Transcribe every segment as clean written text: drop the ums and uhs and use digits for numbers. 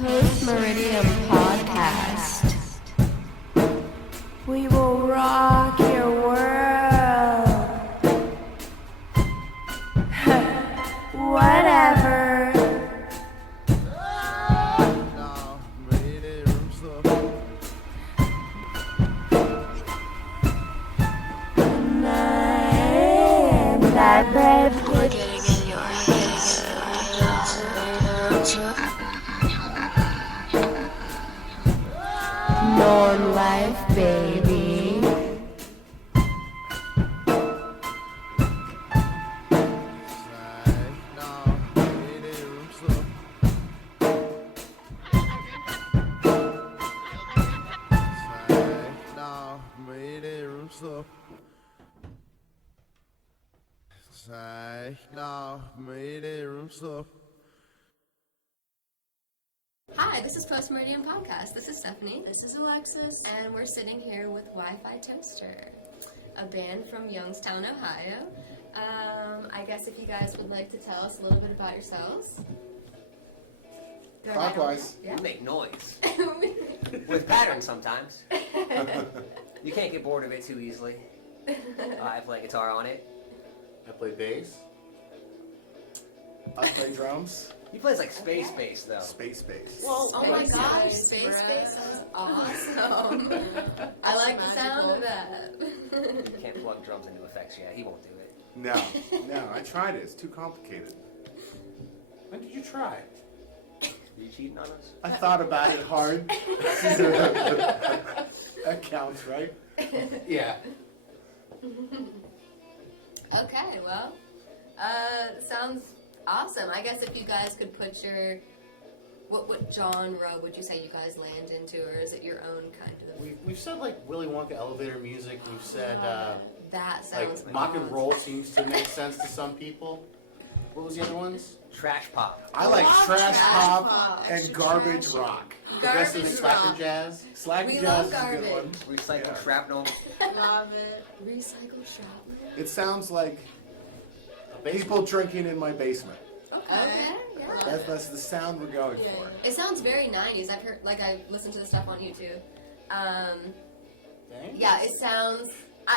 Post Meridian Podcast. We will rock your world. Whatever. That red Norm life, baby. Hi, this is Post Meridian Podcast. This is Stephanie. This is Alexis. And we're sitting here with Wi-Fi Toaster, a band from Youngstown, Ohio. I guess if you guys would like to tell us a little bit about yourselves. Go ahead. Clockwise. Yeah. We make noise. With patterns sometimes. You can't get bored of it too easily. I play guitar on it. I play bass. I play drums. He plays like space bass though. Space bass. Well, Oh my gosh, Space Space sounds awesome. I like the sound of that. You can't plug drums into effects yet. He won't do it. No, I tried it. It's too complicated. When did you try? Are you cheating on us? I thought about it hard. That counts, right? Yeah. Okay, well, sounds awesome. I guess if you guys could put your, what genre would you say you guys land into, or is it your own kind of? We've said like Willy Wonka elevator music. We've said That sounds like mock and roll seems to make sense to some people. What was the other ones? Trash pop. I like trash pop pop. and garbage rock. Progressive Garbage slacker rock. jazz. Slack We jazz love is a good one. garbage. Recycled Yeah. shrapnel. Love it. Recycled shrapnel. It sounds like A baseball. people drinking in my basement. Okay, yeah. That's the sound we're going Yeah. for. It sounds very 90s. I've heard, like, I listened to the stuff on YouTube. Thanks. Yeah, it sounds,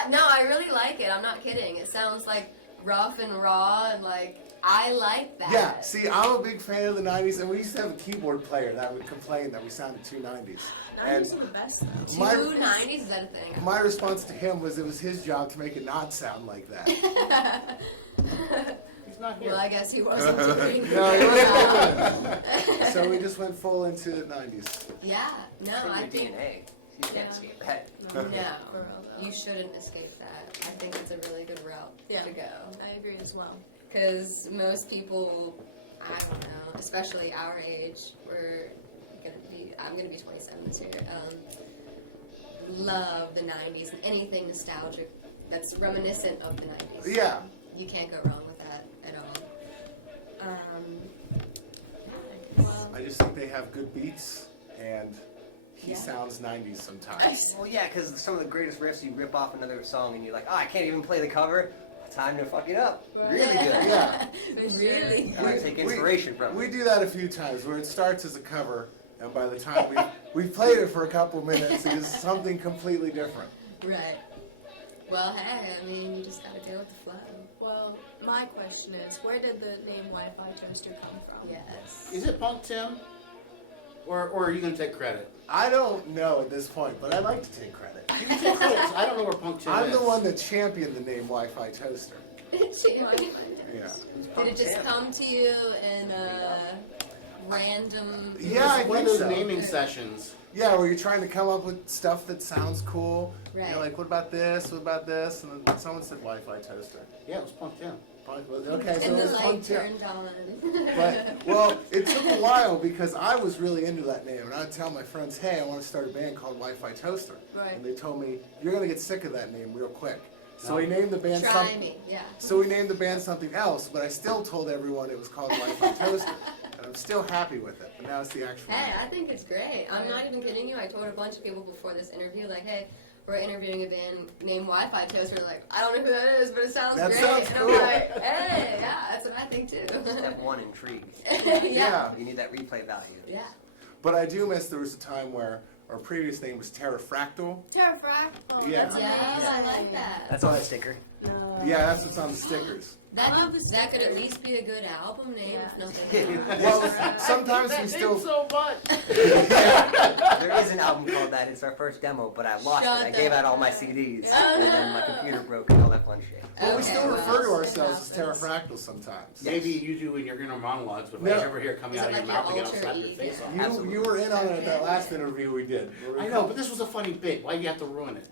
no, I really like it. I'm not kidding. It sounds like rough and raw, and like, I like that. Yeah, see, I'm a big fan of the 90s, and we used to have a keyboard player that would complain that we sounded too 90s. And 90s are the best though. Two my- 90s, is that a thing? my response to him was it was his job to make it not sound like that. He's not here. Well, I guess he wasn't doing No, he that. wasn't. So we just went full into the 90s. Yeah, no, It's in I your think, DNA. You can't escape that. no, For real, though. you shouldn't escape that. I think it's a really good route Yeah. to go. I agree as well. Because most people, I don't know, especially our age, I'm gonna be 27 this year, love the 90s and anything nostalgic that's reminiscent of the 90s. Yeah. You can't go wrong with that at all. Well, I just think they have good beats, and he Yeah. sounds 90s sometimes. Well, yeah, because some of the greatest riffs, you rip off another song and you're like, oh, I can't even play the cover. Time to fuck it up. Really good. Yeah. really? I take inspiration from We it. do that a few times where it starts as a cover, and by the time we've played it for a couple minutes, it is something completely different. Right. Well, hey, I mean, you just gotta go with the flow. Well, my question is, where did the name Wi-Fi Toaster come from? Yes. Is it Punk Tim? Or are you gonna take credit? I don't know at this point, but I like to take credit. You can take credit. 'Cause I don't know where Punk Tim I'm is. the one that championed the name Wi-Fi Toaster. Did Yeah. it just come to you in a random... Yeah, I One of think those so. naming sessions. Yeah, where you're trying to come up with stuff that sounds cool. Right. You're like, what about this? What about this? And then someone said Wi-Fi Toaster. Yeah, it was Punk Tim. Okay, so And it the was light Punk Tim. turned on. But, well, it took a while because I was really into that name. And I'd tell my friends, hey, I want to start a band called Wi-Fi Toaster. Right. And they told me, you're going to get sick of that name real quick. So we named the band Try me, yeah. So we named the band something else, but I still told everyone it was called Wi-Fi Toaster. And I'm still happy with it, but now it's the actual Hey, name. I think it's great. I'm not even kidding you. I told a bunch of people before this interview, like, hey, we're interviewing a band named Wi-Fi Toaster. They're like, I don't know who that is, but it sounds That great. sounds and cool. I'm like, hey, yeah, that's what I think too. Step one, intrigue. yeah. Yeah. You need that replay value. Yeah. But I do miss there was a time where our previous name was Terrafractal. Terrafractal. Yeah. That's Yeah, amazing. I like that. That's on a sticker. No. Yeah, that's what's on the stickers. That could at least be a good album name, if nothing else. Well, sometimes we still. so much. There is an album called that. It's our first demo, but I lost Shut it. I the gave out all fuck my up. CDs, Oh, and then my no. computer broke and all that fun shit. But we Okay, still well, refer to it ourselves as happens. Terrafractal sometimes. Maybe you do in your inner monologues, but if No. I ever hear it coming Is out it of your like mouth your again, I'll slap alter your face ego? off. You, Absolutely. you were in on it at that last interview we did. I know, but this was a funny bit. Why do you have to ruin it?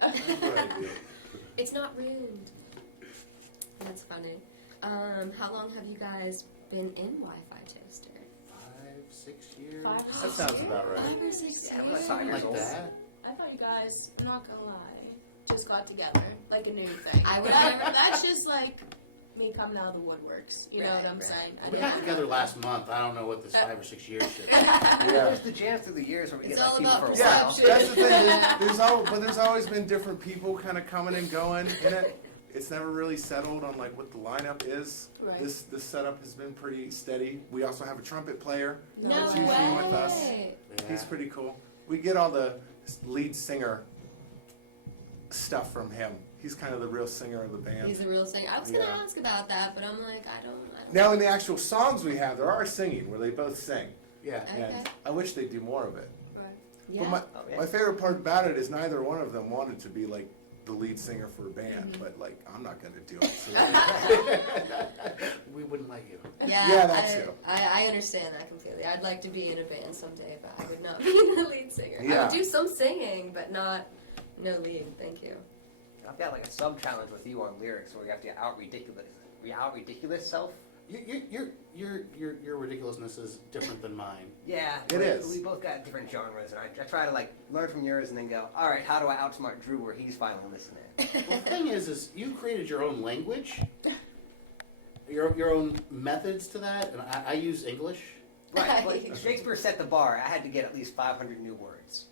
It's not ruined. That's funny. How long have you guys been in Wi-Fi Toaster? 5, 6 years. 5 or That 6 sounds years? about right. 5 or 6 Yeah, years. well, Something like Years that. I thought you guys, I'm not gonna lie, just got together, like a new thing. I would That- never- That's just like me coming out of the woodworks. You know Right, what I'm right. saying? We got together last month. I don't know what this 5 or 6 years shit is. Yeah. There's the jam through the years where we It's get like all people about for a Yeah, while. perception. that's the thing. There's always been different people kind of coming and going in it. It's never really settled on like what the lineup is. Right. This setup has been pretty steady. We also have a trumpet player. No It's usually with us. way. He's pretty cool. We get all the lead singer stuff from him. He's kind of the real singer of the band. He's a real singer. I was gonna Yeah. ask about that, but I'm like, I don't. Now in the actual songs we have, there are singing where they both sing, Yeah. Okay. and I wish they'd do more of it. Yeah. But Oh, yeah. my favorite part about it is neither one of them wanted to be like the lead singer for a band, but like I'm not gonna do it. So We wouldn't let you. Yeah, Yeah, that too. I understand that completely. I'd like to be in a band someday, but I would not be the lead singer. I Yeah. would do some singing, but not no lead. Thank you. I've got like a sub challenge with you on lyrics where you have to out ridiculous self. Your ridiculousness is different than mine. Yeah, It is. We both got different genres, and I try to like learn from yours and then go, all right, how do I outsmart Drew where he's finally listening? Well, the thing is you created your own language, your own methods to that, and I use English. Right, but Shakespeare set the bar. I had to get at least 500 new words.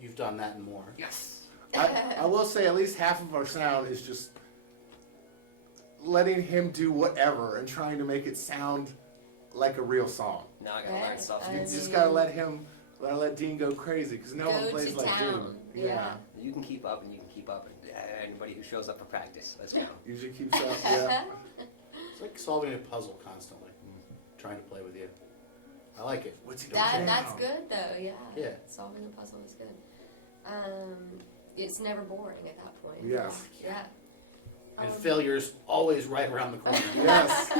You've done that and more. Yes. I will say at least half of our sound is just letting him do whatever and trying to make it sound like a real song. Now I gotta learn Right. stuff. I You mean- just gotta let Dean go crazy because no one Go plays to like town. Dean. Yeah. You can keep up, and you can keep up. And anybody who shows up for practice, let's go. Usually keeps up. Yeah. It's like solving a puzzle constantly, trying to play with you. I like it. What's he That doing that's now? good though. Yeah. Yeah. Solving a puzzle is good. It's never boring at that point. Yes. Yeah. And failure's always right around the corner. Yes.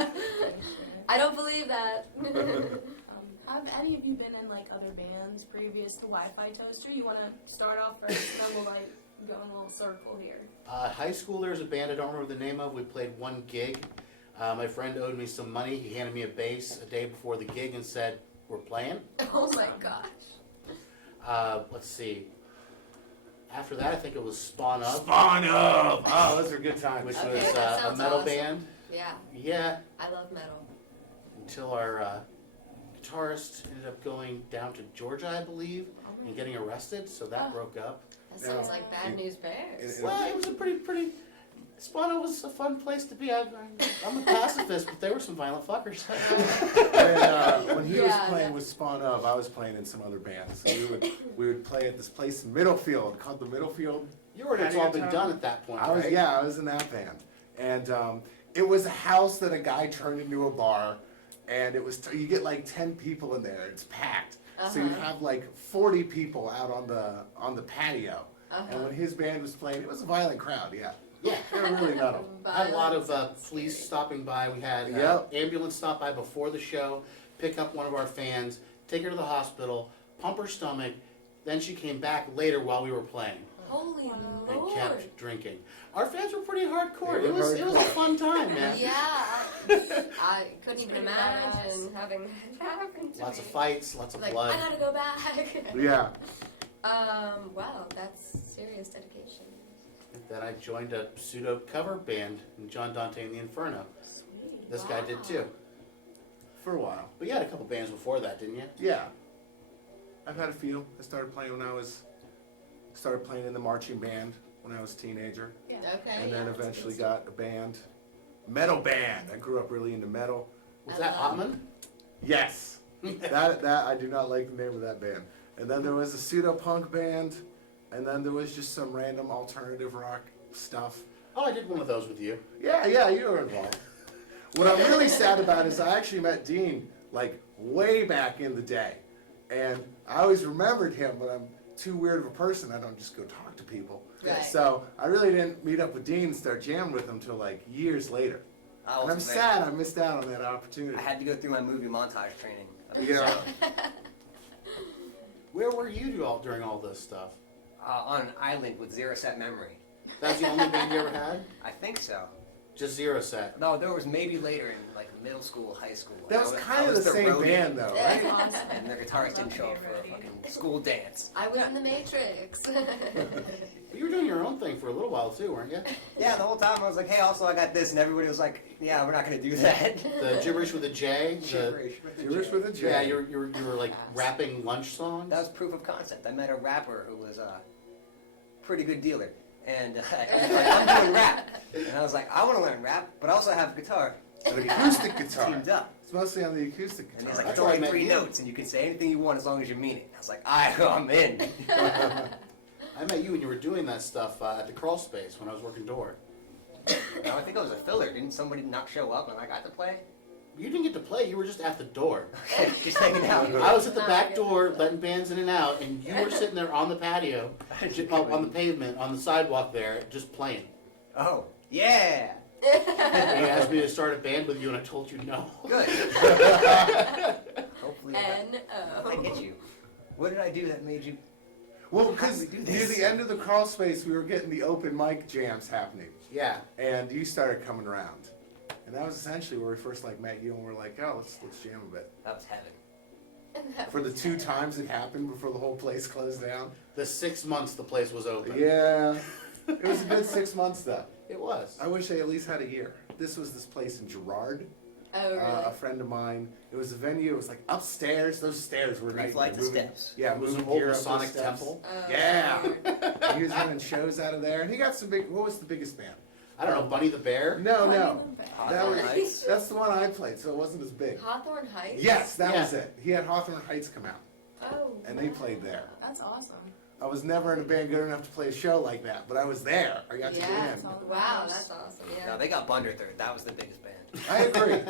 I don't believe that. Have any of you been in like other bands previous to Wi-Fi Toaster? You want to start off first, and then we'll like go in a little circle here. High school, there's a band I don't remember the name of. We played one gig. My friend owed me some money. He handed me a bass a day before the gig and said, "We're playing." Oh my gosh. Let's see. After that, I think it was Spawn Up, Spawn up! Oh, those are good times. which Okay, was that a sounds metal awesome. band. Yeah, Yeah, I love metal. until our guitarist ended up going down to Georgia, I believe, and getting arrested, so that Oh. broke up. That sounds Yeah. like bad news bears. Well, it was a pretty. Spawn Up was a fun place to be. I'm a pacifist, but there were some violent fuckers. When he Yeah, was playing yeah. with Spawn Up, I was playing in some other bands. So we would play at this place in Middlefield called the Middlefield. You were it's all been done at that point, I was right? I was in that band, and it was a house that a guy turned into a bar, and it was you get like 10 people in there. It's packed, so you'd Uh-huh. have like 40 people out on the patio. And Uh-huh. when his band was playing, it was a violent crowd. Yeah, Yeah. they were really metal. I had a lot of police stopping by. We had Yep. ambulance stop by before the show, pick up one of our fans, take her to the hospital, pump her stomach. Then she came back later while we were playing Holy and Lord. kept drinking. Our fans were pretty hardcore. They It were was a hardcore. fun time, man. Yeah, I couldn't even pretty imagine having that happen to Lots me. of fights, lots of Like, blood. I gotta go back. Yeah. Wow, that's serious dedication. Then I joined a pseudo cover band in John Dante and the Inferno. Sweet. This guy did too. For a while. But you had a couple bands before that, didn't you? Yeah. I've had a few. I started playing in the marching band when I was a teenager. Yeah. Okay. And then yeah, eventually that's got a metal band. I grew up really into metal. Was I that love- Ottman? Yes. That I do not like the name of that band. And then there was a pseudo punk band, and then there was just some random alternative rock stuff. Oh, I did one of those with you. Yeah, you were involved. What I'm really sad about is I actually met Dean like way back in the day, and I always remembered him, but I'm too weird of a person. I don't just go talk to people. Right. So I really didn't meet up with Dean and start jamming with him till like years later. I And I'm wasn't there. sad I missed out on that opportunity. I had to go through my movie montage training. Yeah. Where were you during all this stuff? On an island with zero set memory. That's the only band you ever had? I think so. Just zero set. No, there was maybe later in like middle school, high school. That was I kind of was the same roadie, band though, right? Awesome. And their guitarist didn't show up for a Roadie. fucking school dance. I was in the Matrix. You were doing your own thing for a little while too, weren't you? Yeah, the whole time I was like, hey, also I got this, and everybody was like, yeah, we're not gonna do that. The gibberish with a J. Gibberish with the Gibberish J. with a J. Yeah, you were like rapping lunch songs. That was proof of concept. I met a rapper who was a pretty good dealer. And he was like, I'm doing rap. And I was like, I want to learn rap, but I also have guitar. An acoustic guitar. Teamed up. It's mostly on the acoustic And guitar. he's like, That's it's why I only met 3 you. notes, and you can say anything you want as long as you mean it. I was like, I'm in. I met you when you were doing that stuff at the crawl space when I was working door. No, I think I was a filler. Didn't somebody not show up and I got to play? You didn't get to play, you were just at the door. Just hanging out. I was at the back door letting bands in and out, and you were sitting there on the patio, on the pavement, on the sidewalk there, just playing. Oh, yeah. And you asked me to start a band with you, and I told you no. Good. Hopefully I N-O. get you. What did I do that made you? Well, How do because we do near this? the end of the crawl space, we were getting the open mic jams happening, Yeah. and you started coming around, and that was essentially where we first like met you, and we're like, oh, let's jam a bit. That was heaven. For the 2 times it happened before the whole place closed down. The 6 months the place was open. Yeah, it was a good 6 months though. It was. I wish I at least had a year. This was this place in Gerard. Oh, really? A friend of mine. It was a venue. It was like upstairs. Those stairs were 3 nice. flights of Moving- steps. Yeah, It was an moving old gear up those Masonic steps. temple. Oh, Yeah. Lord. He was running shows out of there, and he got some big. What was the biggest band? I don't know, Bunny the Bear? No, Bunny no. the Bear. That Hawthorne was, Heights? that's the one I played, so it wasn't as big. Hawthorne Heights? Yes, that Yeah. was it. He had Hawthorne Heights come out, Oh. and they played there. That's awesome. I was never in a band good enough to play a show like that, but I was there. I got to Yeah, get that's in. all. Wow, that's awesome. No, Yeah. they got Bunderthird. That was the biggest band. I agree.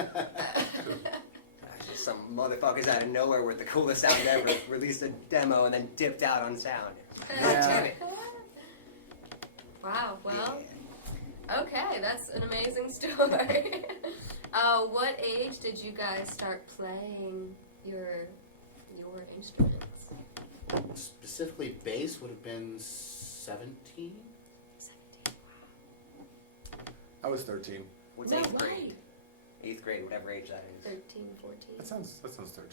Just some motherfuckers out of nowhere with the coolest sound ever released a demo and then dipped out on sound. Yeah. Damn it. Wow. Well. Yeah. Okay, that's an amazing story. What age did you guys start playing your instruments? Specifically, bass would have been 17? 17. I was 13. What's No 8th way. grade? 8th grade, whatever age that is. 13, 14. That sounds 13.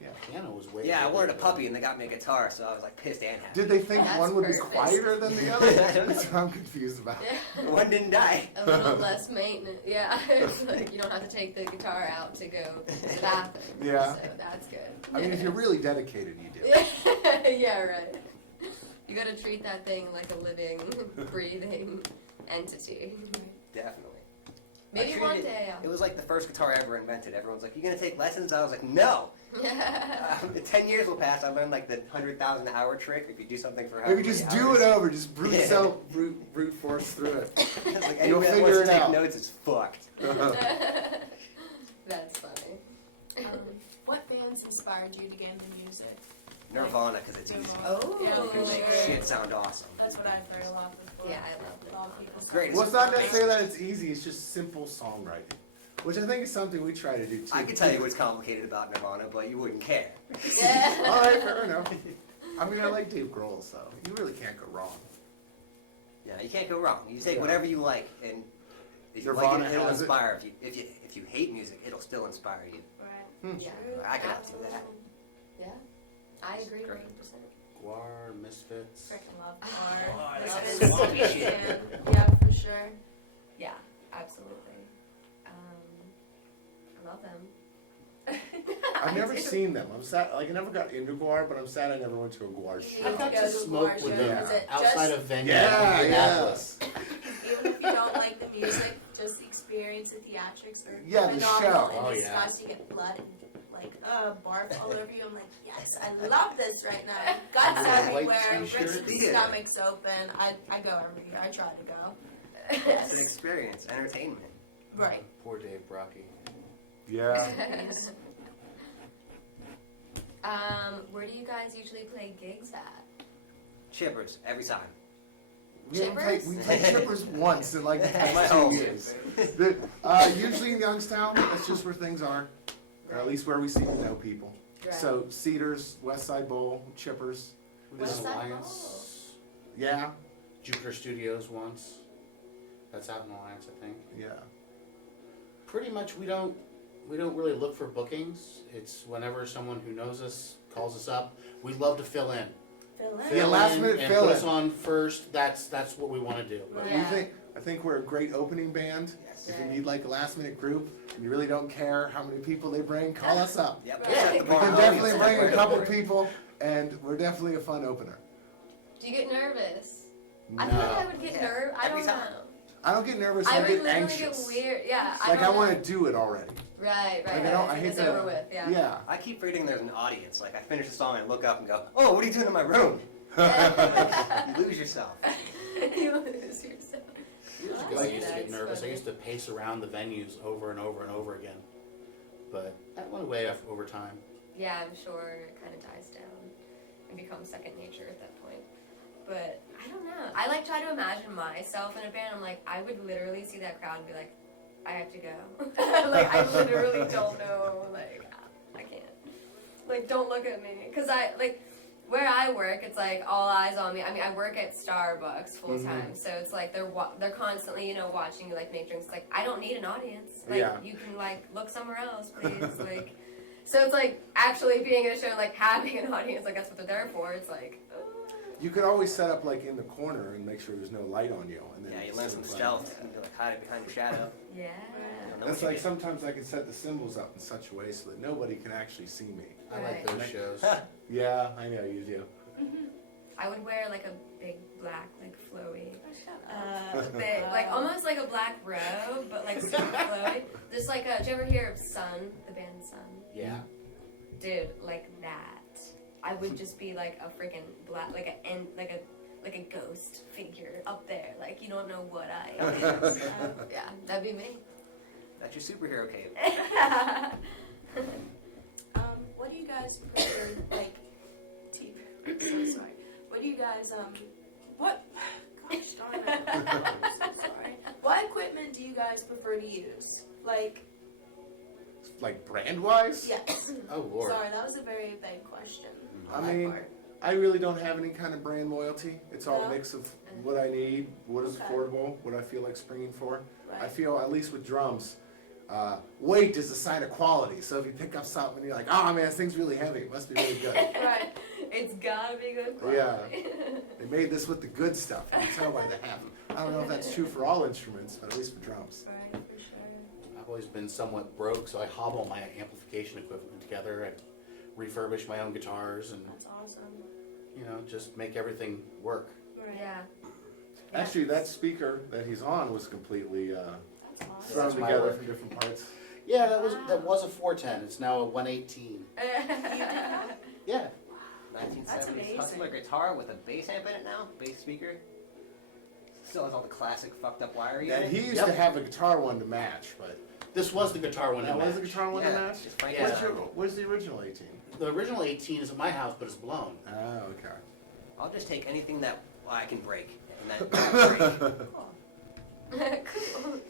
Yeah. Piano was way Yeah, I earlier wanted a than- puppy and they got me a guitar, so I was like pissed and happy. Did they think That's one would perfect. be quieter than the other? I don't know. That's what I'm confused about. Yeah. One didn't die. A little less maintenance. Yeah, it's like you don't have to take the guitar out to go to the bathroom. Yeah. So that's good. I mean, if you're really dedicated, you do. Yeah, right. You gotta treat that thing like a living, breathing entity. Definitely. Maybe I one treated day. It was like the first guitar ever invented. Everyone's like, you gonna take lessons? I was like, no. 10 years will pass. I learned like the 100,000 hour trick. If you do something for Maybe just do it over. Just brute Yeah. brute force through it. It's like You'll anyone that figure wants to it take out. notes is fucked. That's funny. What bands inspired you to get into music? Nirvana, because it's easy. Oh. Yeah, You can make sure. shit sound awesome. That's what I've heard a lot before. Yeah, I love A lot of people say. Great. Well, it's not necessarily that it's easy. It's just simple songwriting, which I think is something we try to do too. I could tell you what's complicated about Nirvana, but you wouldn't care. Yeah. All right, fair enough. I mean, I like Dave Grohl, so you really can't go wrong. Yeah, you can't go wrong. You take Yeah. whatever you like, and if you Nirvana like it, it'll has it. inspire. If you hate music, it'll still inspire you. Right. Yeah. I can do that. Yeah. I agree Great. 100%. Guar, Misfits. Freaking love Oh, Guar. that's Misfits, funny big shit. fan. Yeah, for sure. Yeah, absolutely. I love them. I've never I do. seen them. I'm sad. Like I never got into Guar, but I'm sad I never went to a Guar You show. I've got go to to smoke Guar with shows. them Is it outside just- of venues Yeah, in Indianapolis. Even if you don't like the music, just the experience, the theatrics are Yeah, the phenomenal. show. And Oh, it's yeah. nice to get blood and like barf all over you. I'm like, yes, I love this right now. Guts everywhere, t-shirt. Richard's Yeah. stomach's open. I go every year. I try to go. It's an experience, entertainment. Right. Poor Dave Brocky. Yeah. Where do you guys usually play gigs at? Chippers, every time. We played Chippers once in like the My past 2 home. years. Usually in Youngstown, that's just where things are, or at least where we seem to know people. Right. So Cedars, West Side Bowl, Chippers, We did West Side Alliance, yeah, Jupiter Studios once. That's out in Alliance, I think. yeah. Pretty much, we don't really look for bookings. It's whenever someone who knows us calls us up. We love to fill in. Fill in. Yeah, last minute and fill put in. us on first. That's what we want to do. But Yeah. I think we're a great opening band. Yes. If you need like a last minute group and you really don't care how many people they bring, call us up. Yep. Right. Set the We bar can low, definitely set bring right a couple over it. people, and we're definitely a fun opener. Do you get nervous? I feel like I would get Yeah, nervous. I every don't time. know. I don't get nervous. I I would get literally anxious. get weird. Yeah. Like I don't want know. to do it already. Right, right. Like right. I hate it's to. over with. Yeah. Yeah. I keep forgetting there's an audience. Like I finish the song and look up and go, "Oh, what are you doing in my room?" You lose yourself. You lose yourself. years ago, I used to get nervous. I used to pace around the venues over and over and over again. But that went away over time. Yeah, I'm sure it kind of dies down and becomes second nature at that point. But I don't know. I like try to imagine myself in a band. I'm like, I would literally see that crowd and be like, I have to go. Like, I literally don't know. Like, I can't. Like, don't look at me. Because where I work, it's like all eyes on me. I mean, I work at Starbucks full time, so it's like they're constantly, watching you like make drinks. Like, I don't need an audience. Like, Yeah. you can like look somewhere else, please. Like, so it's like actually being in a show, like having an audience, like that's what they're there for. It's like, You could always set up like in the corner and make sure there's no light on you, and then Yeah, you just learn sort some of stealth and like hide it behind your shadow. yeah. You'll know That's what like you sometimes I can set the cymbals up in such a way so that nobody can actually see me. I like Right. those shows. Yeah, I know you do. I would wear like a big black, like flowy, thing, like almost like a black robe, but like super flowy. Just like did you ever hear of Sun, the band Sun? Yeah. Dude, like that. I would just be like a freaking black, like a ghost figure up there. Like you don't know what I am. So, yeah, that'd be me. That's your superhero cape. What do you guys prefer, like, so sorry. What do you guys, what, gosh darn it, I'm so sorry. What equipment do you guys prefer to use? Like, Like brand wise? yes. Oh, Lord. Sorry, that was a very vague question. I on my mean, part. I really don't have any kind of brand loyalty. It's all No? a mix of what I need, what is Okay. affordable, what I feel like springing for. I Right. feel, at least with drums, weight is a sign of quality. So if you pick up something and you're like, oh man, this thing's really heavy, it must be really good. Right. It's gotta be good quality. Yeah. They made this with the good stuff. You can tell by the half. I don't know if that's true for all instruments, but at least for drums. Right, for sure. I've always been somewhat broke, so I hobble my amplification equipment together and refurbish my own guitars and, That's awesome. just make everything work. Right. Yeah. Actually, that speaker that he's on was completely That's awesome. thrown That's my together work. from different parts. Yeah, that was a 410. It's now a 118. Yeah. 1970s amazing. hustler guitar with a bass amp in it now, bass speaker. Still has all the classic fucked up wiring in And it. he used Yep. to have a guitar one to match, but This was the guitar one. that to was the match. guitar one to Yeah, match? just Frank What's, Zappa. what's the original 18? The original 18 is at my house, but it's blown. Oh, okay. I'll just take anything that I can break. And that break. Cool.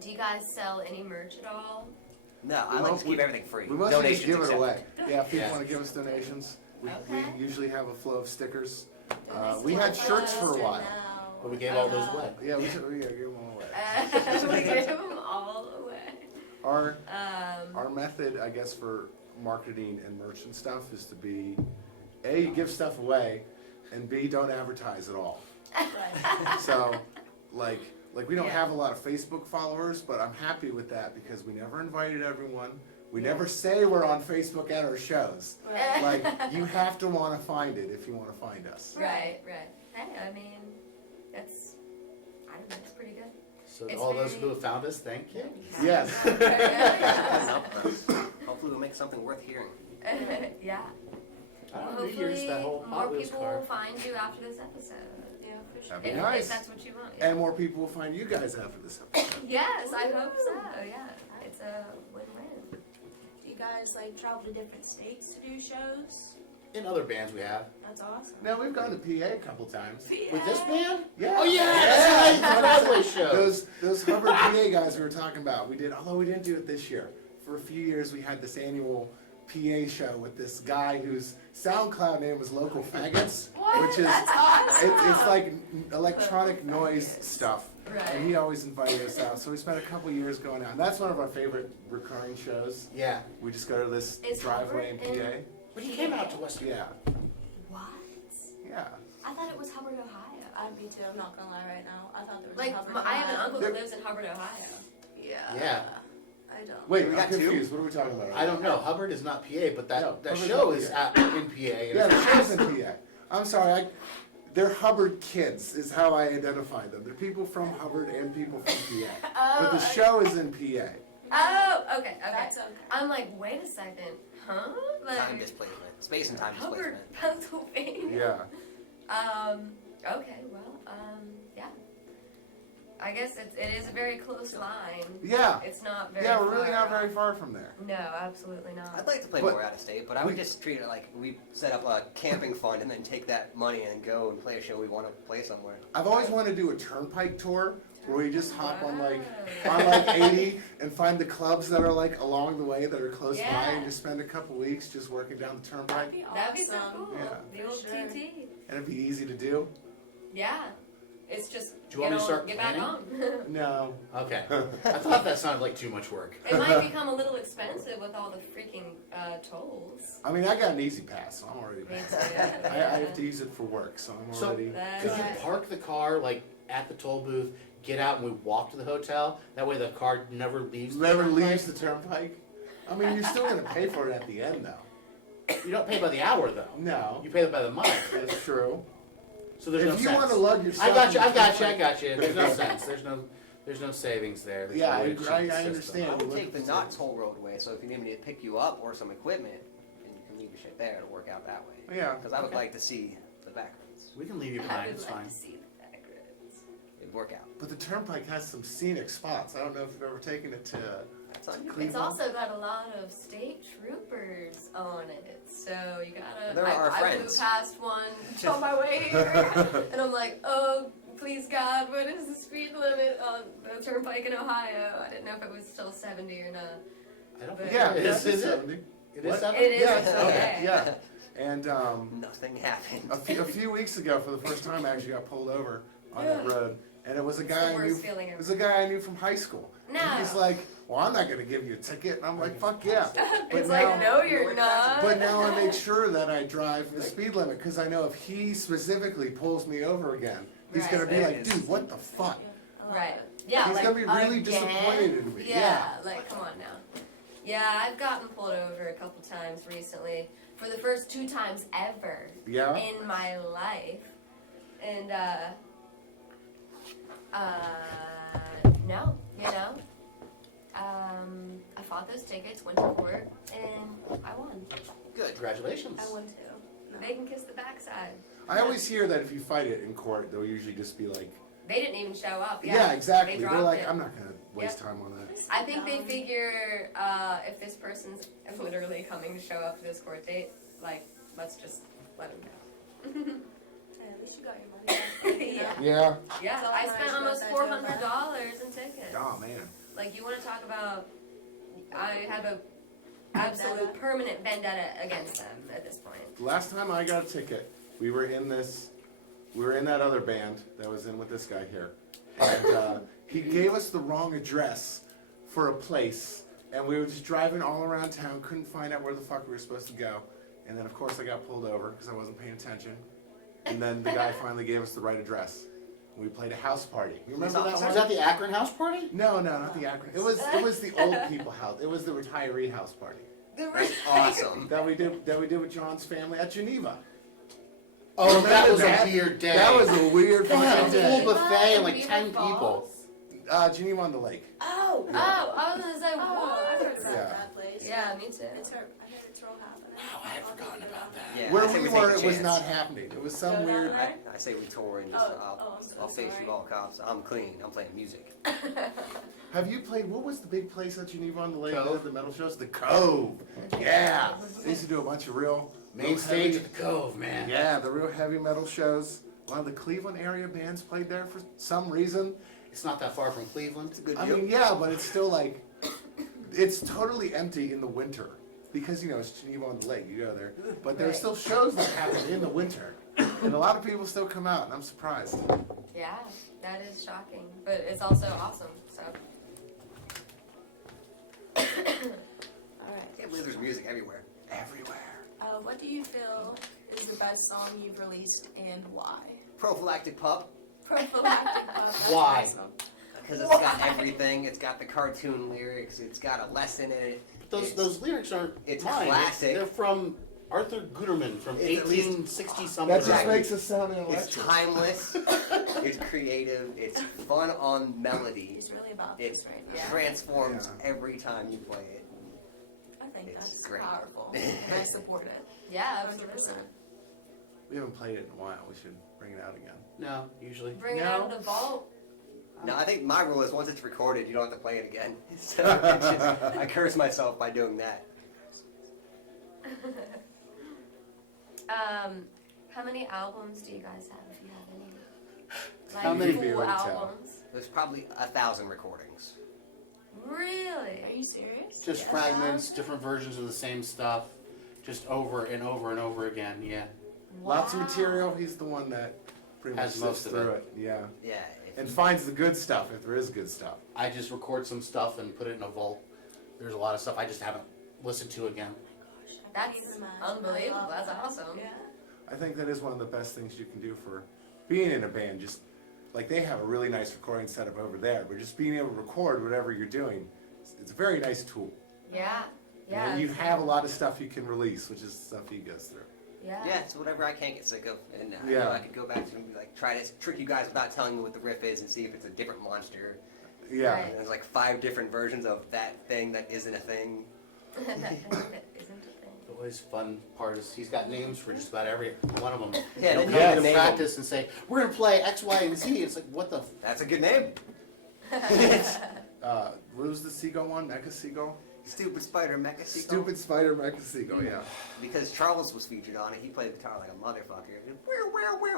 Do you guys sell any merch at all? No, We I like must- to keep everything free. We must Donations just give it accepted. away. Yeah, if people Yeah. want to give us donations, we Okay. usually have a flow of stickers. Nice We to had have shirts for a Toaster while. now. But we gave all those away. Yeah, we should give them all away. We give them all away. Our method, I guess, for marketing and merch and stuff is to be, A, you give stuff away, and B, don't advertise at all. Right. So, like we don't Yeah. have a lot of Facebook followers, but I'm happy with that because we never invited everyone. We never say we're on Facebook at our shows. Right. Like, you have to want to find it if you want to find us. Right, right. Hey, I mean, I don't know, it's pretty good. So It's all those very- who have found us, thank you. Yes. Yeah. Hopefully we'll make something worth hearing. Yeah. I don't know, New Year's, Hopefully that whole more Hot Wheels people car. will find you after this episode. Yeah, for sure. That'd be If, nice. if that's what you want. Yeah. And more people will find you guys after this episode. Yes, I hope so. Yeah, it's a win-win. Do you guys like travel to different states to do shows? In other bands we have. That's awesome. Now, we've gone to PA a couple times. With this band? Yeah. Oh yeah, that's right, the Broadway show. Those Hubbard PA guys we were talking about, we did, although we didn't do it this year. For a few years, we had this annual PA show with this guy whose SoundCloud name was Local Faggots, What? which is That's awesome. it's like electronic noise stuff. Right. And he always invited us out, so we spent a couple years going out. And that's one of our favorite recurring shows. Yeah. We just go to this Is driveway in Hubbard PA. in- But he came out to West. Yeah, What? yeah. I thought it was Hubbard, Ohio. Me too. I'm not gonna lie right now. I thought there was Like, a Hubbard. I have an uncle There- that lives in Hubbard, Ohio. Yeah. Yeah. I don't. Wait, We I'm got two? confused. What are we talking about? I don't know. Hubbard is not PA, but that, No, that Hubbard's show not is PA. in PA. and Yeah, it's- the show's in PA. I'm sorry, they're Hubbard kids is how I identify them. They're people from Hubbard and people from PA. But the show is in PA. Oh, okay, okay. That's okay. I'm like, wait a second, huh? Like, Time displacement. Space and time Hubbard, displacement. Pennsylvania. Yeah. Okay, well, yeah. I guess it is a very close line. Yeah. It's not very Yeah, we're really far not off. very far from there. No, absolutely not. I'd like to play But- more out of state, but I would just treat it like we set up a camping fund and then take that money and go and play a show we want to play somewhere. I've always wanted to do a turnpike tour where we just hop on like Wow. 80 and find the clubs that are like along the way that are close by Yeah. and just spend a couple weeks just working down the That'd turnpike. be awesome. That'd be so cool. Yeah. The For old sure. TT. And it'd be easy to do. Yeah. It's just Do you want me to start get back on. No. Okay. I thought that sounded like too much work. It might become a little expensive with all the freaking tolls. I mean, I got an easy pass, so I'm already Me past. too. I have to use it for work, so I'm So- already. Could you Right. park the car like at the toll booth, get out, and we walk to the hotel? That way the car never leaves. the Never turnpike? leaves the turnpike. I mean, you're still gonna pay for it at the end, though. You don't pay by the hour though. No, You pay by the month. that's true. So there's no If you sense. want to lug yourself, I got you. in I the got you. I turnpike- got you. There's no sense. There's no savings there. There's Yeah, no way I to agree. cheat the I system. understand. I would Look take at the the not things. toll roadway, so if you need me to pick you up or some equipment, and you can leave your shit there to work out that way. Yeah. Because I would like to see the back roads. We can leave you I behind. would It's like fine. to see the back roads. It'd work out. But the turnpike has some scenic spots. I don't know if you've ever taken it to. That's on you. Cleveland. It's also got a lot of state troopers on it, so you gotta. They're our I flew friends. past one on my way here, and I'm like, oh, please God, what is the speed limit on the turnpike in Ohio? I didn't know if it was still 70 or not. I don't But- think Yeah, it is. Is it? 70. It What? is 7? It is. Yeah, it's okay, okay. yeah. And Nothing happened. a few weeks ago, for the first time, I actually got pulled over on that road, and it was a guy the I knew. worst feeling It was a guy I knew from high school. No. And he's like, "Well, I'm not gonna give you a ticket," and I'm like, "Fuck yeah!" But It's now, like, no, you're not. but now I make sure that I drive the speed limit because I know if he specifically pulls me over again, he's Right. gonna be There like, it is. "Dude, what the fuck?" Right. Yeah. He's like, gonna be really again? disappointed in me. Yeah. Like, come on now. Yeah, I've gotten pulled over a couple times recently. For the first 2 times ever Yeah. in my life. And, no, you know. I fought those tickets, went to court, and I won. Good. Congratulations. I won too. They can kiss the backside. I always hear that if you fight it in court, they'll usually just be like, They didn't even show up. "Yeah, exactly." They They're dropped like, it. "I'm not gonna waste time on that." I think they figure if this person's literally coming to show up to this court date, like, let's just let him go. Hey, at least you got your money back. Yeah. Yeah. Yeah, So I nice spent about almost that $400 in tickets. Oh man. Like, you want to talk about, I have a absolute permanent vendetta against them at this point. The last time I got a ticket, we were in that other band that was in with this guy here, and he gave us the wrong address for a place, and we were just driving all around town, couldn't find out where the fuck we were supposed to go, and then of course I got pulled over because I wasn't paying attention, and then the guy finally gave us the right address. We played a house party. You remember that Was one? that the Akron house party? No, not the Akron. It was the old people house. It was the retiree house party Awesome. that we did with John's family at Geneva. Oh, that Remember was that? a weird day. That was a weird They had fucking a day. full buffet and like Beaver 10 Falls? people. Geneva on the Lake. Oh, Oh, I was gonna say, oh, I've heard what? about Yeah. that place. Yeah, me too. It's her. I heard it's real happening. Wow, I had forgotten about that. Yeah, Where I say we take were, a it was chance. not happening. It was some Go down weird. there? I say we tour and just I'm so I'll face sorry. you all cops. I'm clean. I'm playing music. Have you played? What was the big place at Geneva on the Lake? Cove. The metal shows. The Cove. Yeah. They used to do a bunch of real Main stage at the Cove, man. Yeah, the real heavy metal shows. A lot of the Cleveland area bands played there for some reason. It's not that far from Cleveland. It's a good I deal. mean, yeah, but it's still like, it's totally empty in the winter. Because, you know, it's Geneva on the Lake, you go there. But there's still shows that happen in the winter. And a lot of people still come out, and I'm surprised. Yeah, that is shocking, but it's also awesome. So. All right. I can't believe there's music everywhere. Everywhere. What do you feel is the best song you've released and why? Prophylactic pup, Prophylactic Pup, that's Why? awesome. because it's got everything. It's got the cartoon lyrics. It's got a lesson in it. Those lyrics aren't it's mine. classic. They're from Arthur Guterman from It's at least- 1860 something. That just Right. makes us sound It's intellectual. timeless. It's creative. It's fun on melody. He's really about It this right now. Yeah. transforms Yeah. every time you play it. I think It's that's great. powerful. And I support it. Yeah, 100%. absolutely. We haven't played it in a while. We should bring it out again. No, usually. Bring it out of the vault. No, I think my rule is once it's recorded, you don't have to play it again. So it's just, I curse myself by doing that. How many albums do you guys have, if you have any? Like How many? full Be able to tell. albums? There's probably 1,000 recordings. Really? Are you serious? Just Yeah. fragments, different versions of the same stuff, just over and over and over again. Yeah. Lots of Wow. material. He's the one that pretty much Has sifts most of through it. it. Yeah. Yeah. If And you- finds the good stuff, if there is good stuff. I just record some stuff and put it in a vault. There's a lot of stuff I just haven't listened to again. That's Can't imagine. unbelievable. I love That's that. awesome. Yeah. I think that is one of the best things you can do for being in a band. Just like they have a really nice recording setup over there, but just being able to record whatever you're doing, it's a very nice tool. Yeah. You Yeah. know, you have a lot of stuff you can release, which is stuff he goes through. Yeah. Yeah, it's whatever I can't get sick of. And I Yeah. know I could go back to and like try to trick you guys without telling you what the riff is and see if it's a different monster. Yeah. Right. And there's like 5 different versions of that thing that isn't a thing. That isn't a thing. The always fun part is he's got names for just about every one of them. Yeah, He'll then come you in gotta to name 'em. practice and say, "We're gonna play X, Y, and Z." It's like, what the? That's a good name. What was the seagull one? Mecha Seagull? Stupid Spider Mecha Seagull. Stupid Spider Mecha Seagull, yeah. Because Charles was featured on it. He played guitar like a motherfucker.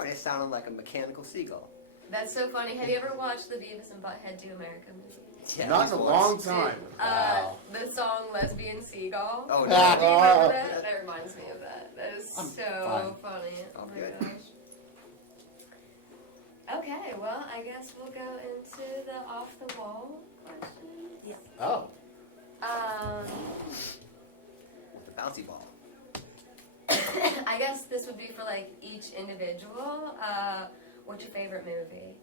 And it sounded like a mechanical seagull. That's so funny. Have you ever watched the Beavis and Butthead Do America movie? Yeah, Not at in a least long once. time. Wow. The song Lesbian Seagull. Oh, Do no. you remember that? That reminds me of that. That is I'm so funny. Oh my Good. gosh. Okay, well, I guess we'll go into the off the wall questions. Yeah. Oh, With the bouncy ball. I guess this would be for like each individual. What's your favorite movie?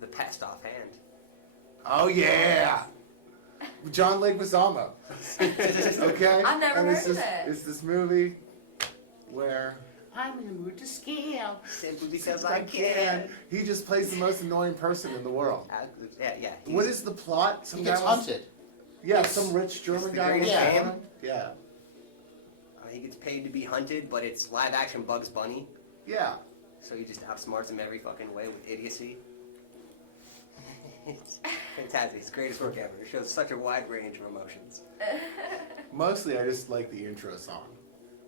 The passed off hand. Oh, yeah. John Leguizamo. Okay? I've never And it's heard of this, it. It's this movie where I'm in the mood to scam. Simply because I can. He just plays the most annoying person in the world. Yeah. What is the plot? he Some gets guy wants- hunted. Yeah, some rich German the guy. greatest wants to game. hunt him. Yeah. He gets paid to be hunted, but it's live action Bugs Bunny. Yeah. So he just outsmarts him every fucking way with idiocy. It's fantastic. It's the greatest work ever. It shows such a wide range of emotions. Mostly, I just like the intro song.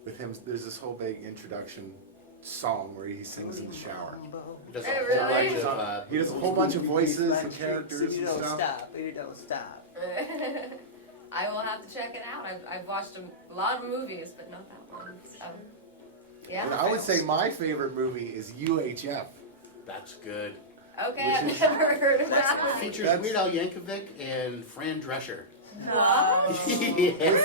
With him, there's this whole big introduction song where he sings in the shower. He does a Hey, whole really? bunch of, He does a whole bunch of voices and characters You and don't stuff. stop. You don't stop. I will have to check it out. I've watched a lot of movies, but not that one. So, yeah. And I would say my favorite movie is UHF. that's good. Okay, I've which is- never heard of that. It features That's- Weird Al Yankovic and Fran Drescher. What? It's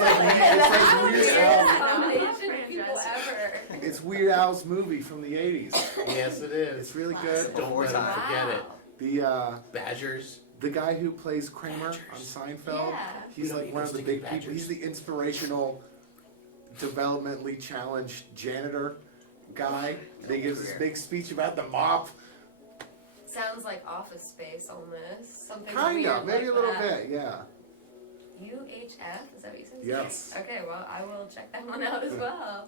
like That's Weird weird Al. combination people ever. It's Weird Al's movie from the 80s. Yes, it is. It's really good. Don't let him Wow. forget it. Badgers. The guy who plays Kramer on Seinfeld, Yeah. he's You don't like eat one those of the sticky big people. badgers. He's the inspirational, developmentally challenged janitor guy. He gives this big speech about the mop. sounds like Office Space almost. Something Kind weird of, maybe like a little that. bit, yeah. UHF? Is that what you said? Yes. Okay, well, I will check that one out as well.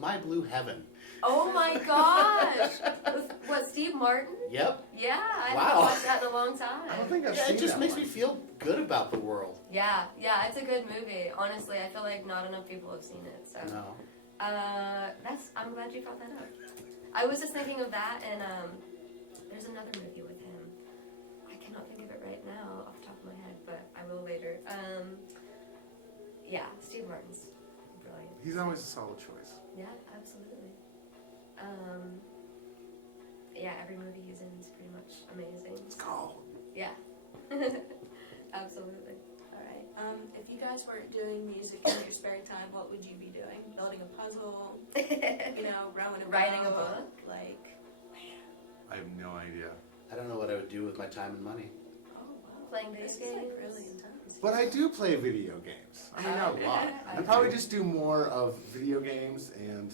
My Blue Heaven. Oh my gosh! With, what, Steve Martin? Yep. Yeah, I Wow. haven't watched that in a long time. I don't think I've Yeah, seen it just that makes one. me feel good about the world. Yeah, it's a good movie. Honestly, I feel like not enough people have seen it. So, No. I'm glad you brought that up. I was just thinking of that, and there's another movie with him. I cannot think of it right now off the top of my head, but I will later. Yeah, Steve Martin's brilliant. He's always a solid choice. Yeah, absolutely. Yeah, every movie he's in is pretty much amazing. Let's go. Yeah. Absolutely. All If you guys weren't doing music in your spare time, what would you be doing? Building a puzzle, right. you know, rowing a Writing a boat, book? like. I have no idea. I don't know what I would do with my time and money. Oh wow. Playing video This is games. like really intense. But I do play video games. I mean, not a lot. I I'd probably just do more of video games and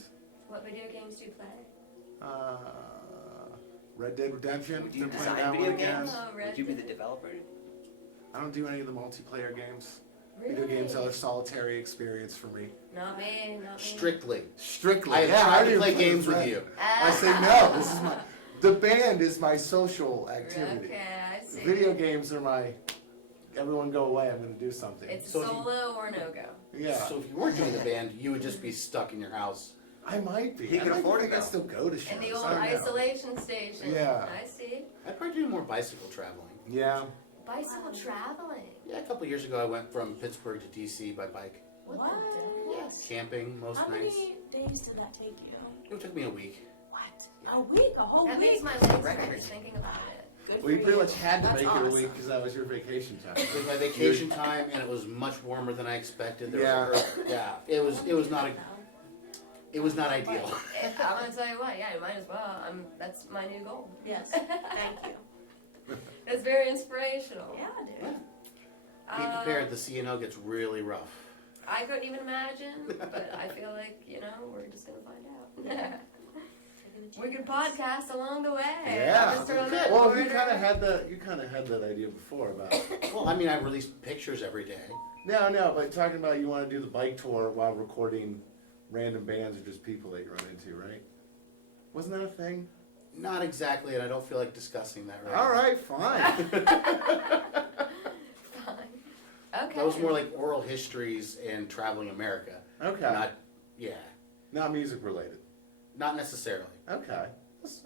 What video games do you play? Red Dead Redemption. Would you Been playing design that video one again. games? Oh, Red Would you be the Dead. developer? I don't do any of the multiplayer games. Really? Video games are a solitary experience for me. Not me, not me. Strictly. Strictly. I have Yeah, tried don't to even play games with Red. you. I say no. This is my. The band is my social activity. Okay, I see. Video games are my. Everyone go away. I'm going to do something. It's So if you- solo or no go. Yeah, So if you weren't doing the band, you would just be stuck in your house. I might be. He can I afford think it I now. still go to shows. In the old I don't know. isolation station. Yeah. I see. I'd probably do more bicycle traveling. Yeah. Bicycle traveling. Yeah, a couple years ago I went from Pittsburgh to DC by bike. What? What? the devil? Yes. Camping most How nights. many days did that take you? It took me a week. What? A week? A whole That week? makes my legs Record. hurt thinking about it. Good Well, you for pretty you. much had to That's make it a awesome. week because that was your vacation time. It was my vacation time, and it was much warmer than I expected. There Yeah. was yeah. It was not ideal. I'm gonna tell you what. Yeah, you might as well. That's my new goal. Yes. Thank you. It's very inspirational. Yeah, dude. Be prepared. The CNO gets really rough. I couldn't even imagine, but I feel like we're just gonna find out. We could podcast along the way. Yeah. I'll just throw that Well, you order. kind of had that idea before about. Well, I mean, I release pictures every day. No, but talking about you want to do the bike tour while recording random bands or just people that you run into, right? Wasn't that a thing? Not exactly, and I don't feel like discussing that right All now. right, fine. Fine. Okay. That was more like oral histories and traveling America. Okay. Not music related. not necessarily. Okay.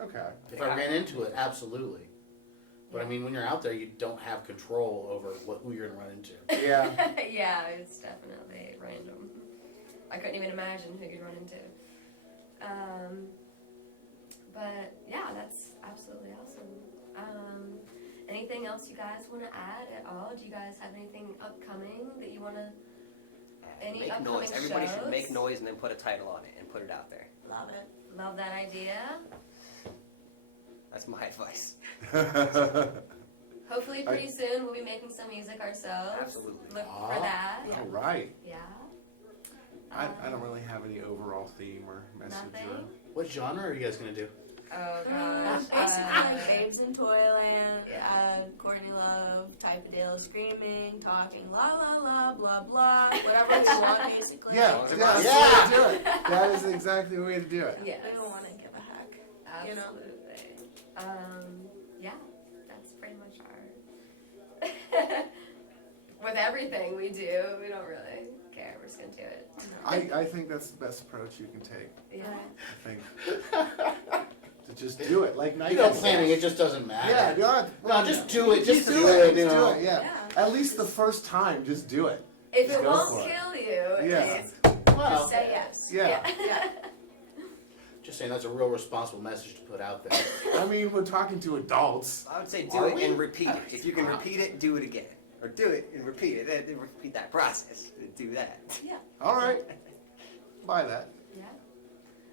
Okay. If I ran into it, absolutely. But I mean, when you're out there, you don't have control over who you're gonna run into. Yeah. Yeah, it's definitely random. I couldn't even imagine who you'd run into. But yeah, that's absolutely awesome. Anything else you guys want to add at all? Do you guys have anything upcoming that you want to? Any Make upcoming noise. Everybody shows? should make noise and then put a title on it and put it out there. Love it. Love that idea. That's my advice. Hopefully, pretty soon we'll be making some music ourselves. Absolutely. Look Ah, for that. All right. Yeah. I don't really have any overall theme or message. Nothing? What genre are you guys gonna do? Oh gosh. Basically, like Babes in Toyland, Courtney Love type of deal, screaming, talking, la la la, blah blah, whatever you want, basically. Yeah, Yeah. that's the way to do it. That is exactly the way to do it. Yes. We don't want to give a heck. You know? Absolutely. Yeah, that's pretty much our. With everything we do, we don't really care. We're just gonna do it. I think that's the best approach you can take. Yeah. I think to just do it like night. You know, planning it just doesn't matter. Yeah, you know, No, just do it. Just do do it. it. Just You do know. it. Yeah. Yeah. At least the first time, just do it. If Just it go won't for it. kill you, at Yeah. least Well, just say yes. Yeah. Yeah. just saying that's a real responsible message to put out there. I mean, we're talking to adults. I would say do Are it we? and repeat it. If you can repeat it, do it again. Or do it and repeat it. Then repeat that process. Do that. All right. Buy that. Yeah.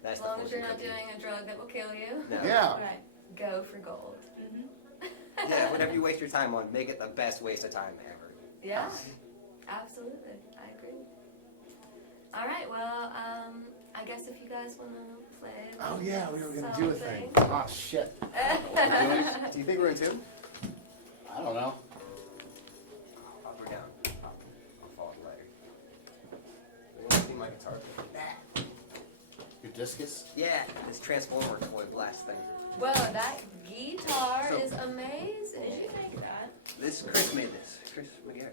That's As long the as you're fortune not cookie. doing a drug that will kill you, No. Yeah. Right. go for gold. Mm-hmm. Yeah, whatever you waste your time on, make it the best waste of time ever. Yeah, absolutely. I agree. All right, well, I guess if you guys want to play. Oh yeah, we were gonna do a thing. something. Oh shit. Do you think we're in tune? I don't know. Up or down? I'll follow the letter. I want to see my guitar. Your discus? Yeah, this Transformer toy blast thing. Whoa, that guitar So- is amazing. Did you make that? This Chris made this. Chris McGarry.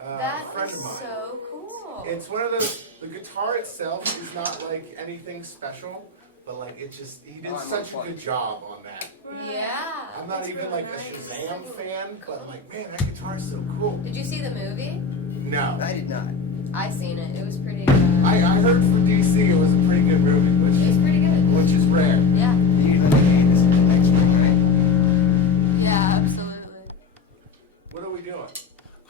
That A friend is of mine. so cool. It's one of those. The guitar itself is not like anything special, but like it just he did Oh, I'm such a on good job on that. Yeah. I'm not It's even really like nice. a Shazam fan, but I'm like, man, that guitar's so cool. Did you see the movie? No, I did not. I seen it. It was pretty. I heard from DC it was a pretty good movie, It was pretty good. which is rare. Yeah. You usually make this next week, Yeah, absolutely. What are we doing?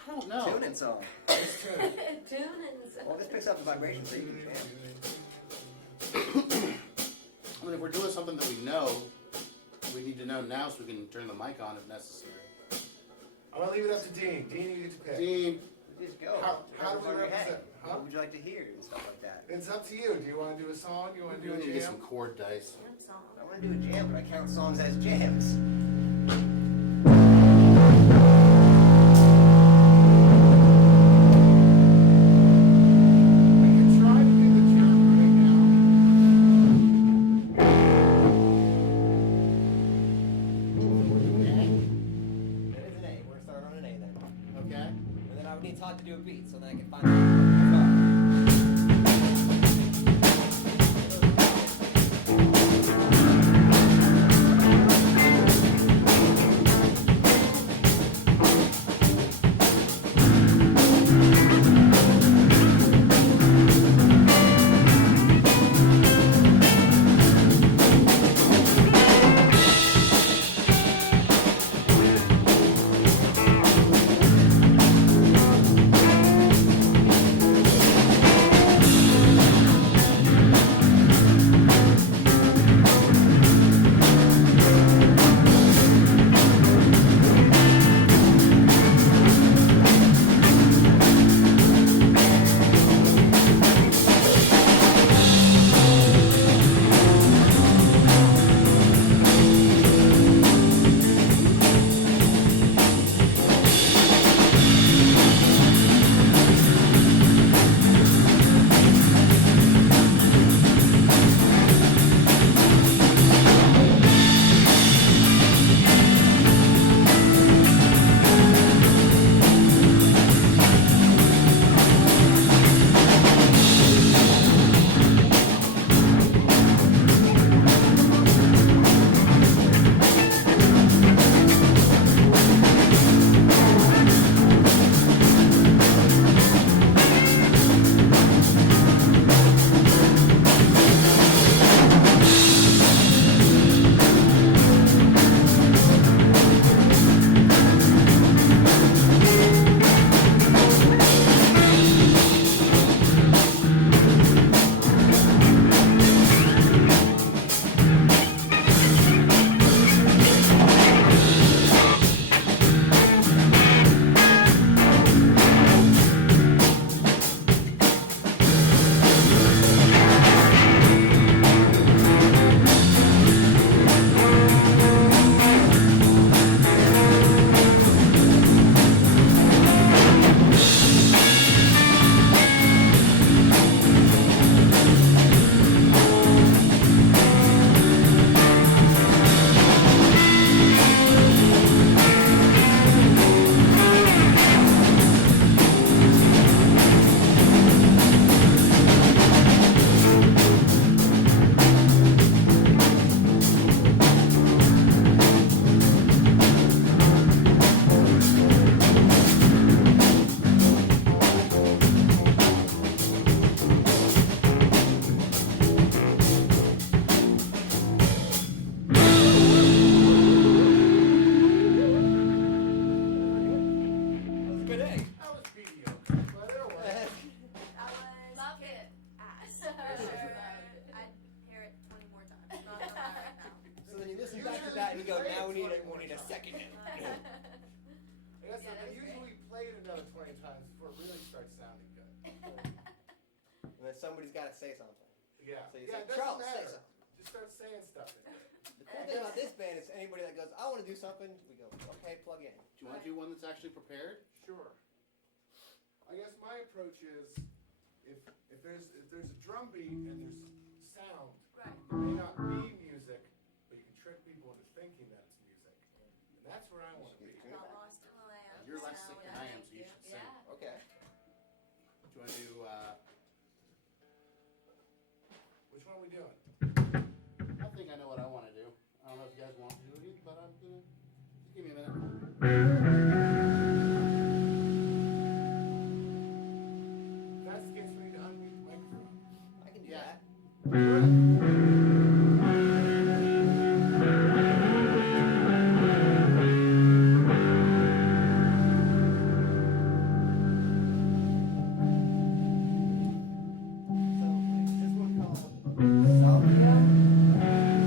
I don't know. right? Tuning song. Let's tune it. Tune and so. Well, this picks up the vibration so you can jam. I mean, if we're doing something that we know, we need to know now so we can turn the mic on if necessary. I'm gonna leave it up to Dean. Dean, you get to pick. Dean, Just go. How do we Whatever's on your represent? head. Huh? What would you like to hear and stuff like that? It's up to you. Do you want to do a song? Do you want to we do need to a get jam? some chord dice. What song? I want to do a jam, but I count songs as jams. We can try to do the jam right It is an A. We're gonna start on an A then. Okay. And then I would need Todd to do a beat so then I can find the guitar. times before it really starts sounding good. And then somebody's got to say something. Yeah. So you Yeah, say, it doesn't Charles, say matter. something. Just start saying stuff. The cool thing about this band is anybody that goes, I want to do something, we go, okay, plug in. Do you want to do one that's actually prepared? Sure. I guess my approach is, if there's a drum beat and there's sound, Right. it may not be music, but you can trick people into thinking that it's music. And that's where I want to be. Got lost in the land. You're less sick sound. than I am, so you should sing. Yeah. Okay. Do you want to do, Which one are we doing? I think I know what I want to do. I don't know if you guys want to do it, but I'm gonna, just give me a minute. That's the case, we need to unmute the microphone. I can do Yeah. that. So, is this one called Salvia?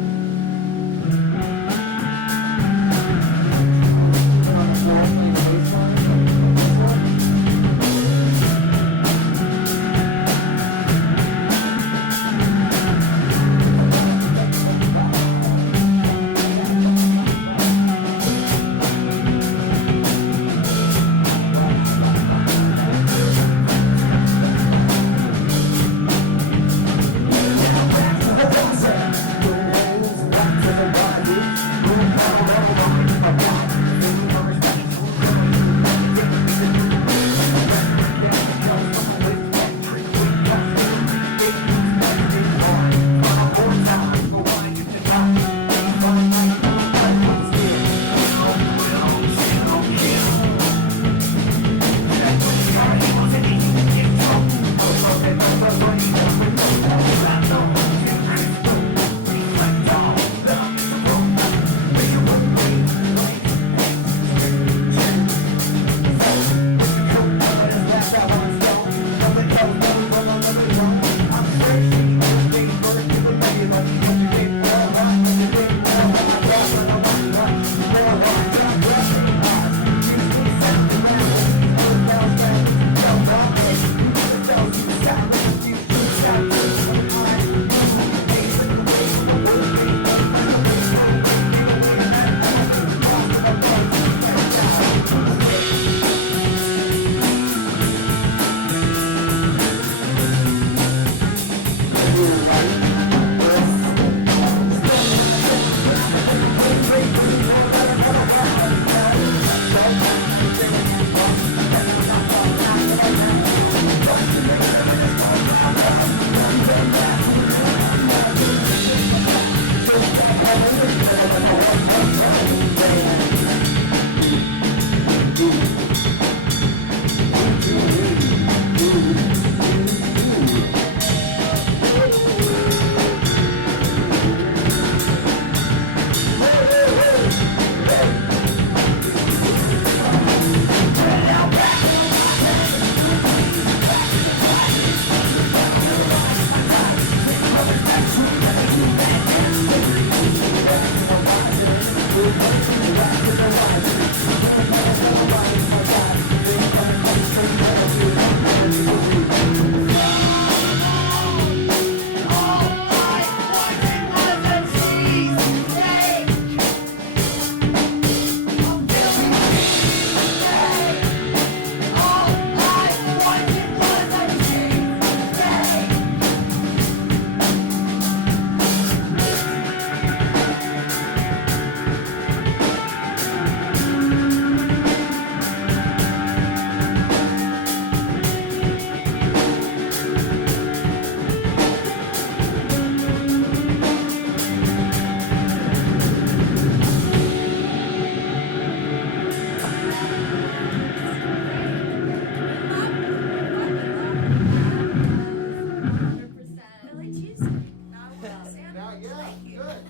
Philly cheesesteak. Now I want a sandwich. Now, yeah, Thank you. good.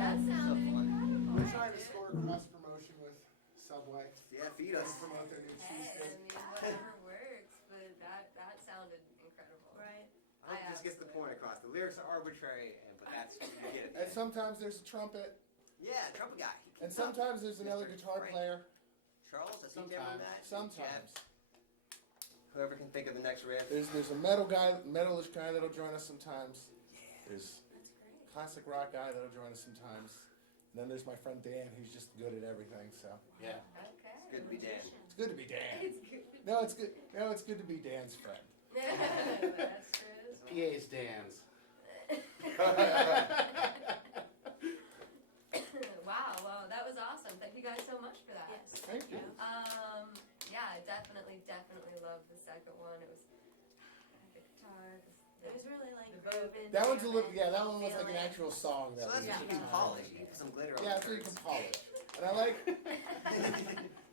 That sounded incredible. We're trying to score cross promotion with Subway. Yeah, feed us. Promote their new Hey, I cheesesteak. mean, whatever works, but that sounded incredible. Right. I hope this gets the point across. The lyrics are arbitrary, but that's, you get it. And sometimes there's a trumpet, Yeah, trumpet guy. and sometimes there's another Mr. guitar Frank. player. Charles, has he Sometimes. done that? Sometimes. Whoever can think of the next riff. There's a metalish guy that'll join us sometimes. There's That's great. classic rock guy that'll join us sometimes. And then there's my friend Dan, who's just good at everything. So Yeah. Okay. It's good to be Dan. it's good to be Dan. It's good. No, it's good. No, it's good to be Dan's friend. That's true as well. PA's Dan's. Wow, well, that was awesome. Thank you guys so much for that. Yes. Thank you. Yeah, I definitely loved the second one. It was the guitar. It was really like The vote. grooving, That one's a little. jamming, Yeah, that one was like an feeling. actual song. So That that's was what you can polish. You can put some glitter on Yeah, the so you words. can polish. And I like.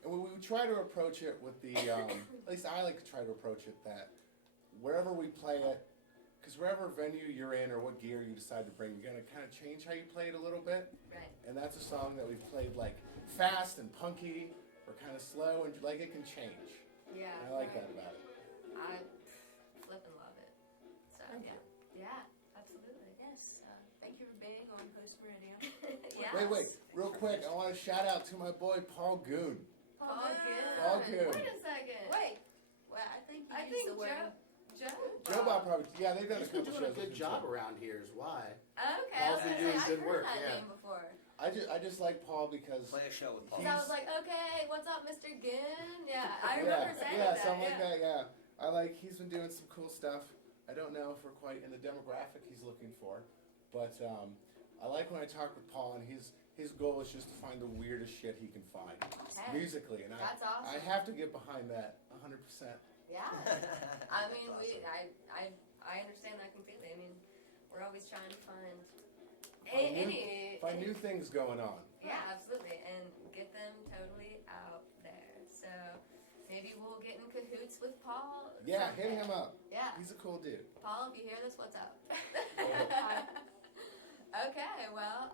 And we try to approach it with the. At least I like to try to approach it that wherever we play it, because wherever venue you're in or what gear you decide to bring, you're gonna kind of change how you play it a little bit. Right. And that's a song that we've played like fast and punky or kind of slow and like it can change. Yeah. And I like that about it. I flippin' love it. So, Thank you. yeah, absolutely. Yes. Thank you for being on Post Radio. Yeah. Wait, real quick, I want to shout out to my boy Paul Goon. Paul Good. Paul Good. Wait a second. Wait. Well, I think you I used think the word. Joe Bob probably, yeah, they've done a He's been couple doing a shows. good with job him. around here is why. Okay. Paul's been doing I've good heard work, that yeah. name before. I just like Paul because Play a show with Paul. So I was like, okay, what's up, Mr. Ginn? Yeah, I remember saying yeah, that. something like that. Yeah, I like he's been doing some cool stuff. I don't know if we're quite in the demographic he's looking for, but I like when I talk with Paul and his goal is just to find the weirdest shit he can find Hey, musically, and that's I awesome. have to get behind that 100%. Yeah. I mean, I understand that completely. I mean, we're always trying to find Find new things going on. Yeah, absolutely, and get them totally out there. So maybe we'll get in cahoots with Paul. Yeah, someday. hit him up. Yeah, He's a cool dude. Paul, if you hear this, what's up? Okay, well,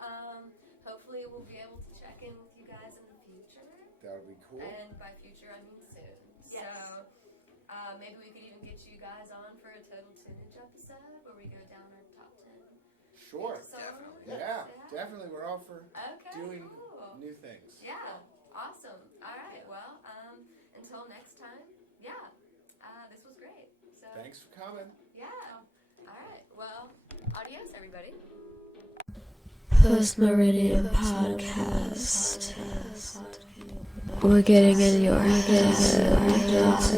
hopefully we'll be able to check in with you guys in the future. That would be cool. And by future, I mean soon. Yes. So maybe we could even get you guys on for a Total Tunage episode where we go down our top 10. Sure. songs. Definitely. Yeah, definitely. We're all for Okay, doing cool. new things. Yeah, awesome. All right, well, until next time, yeah, this was great. So Thanks for coming. yeah, all right, well, adios, everybody. Post Meridian Podcast. We're getting in your head.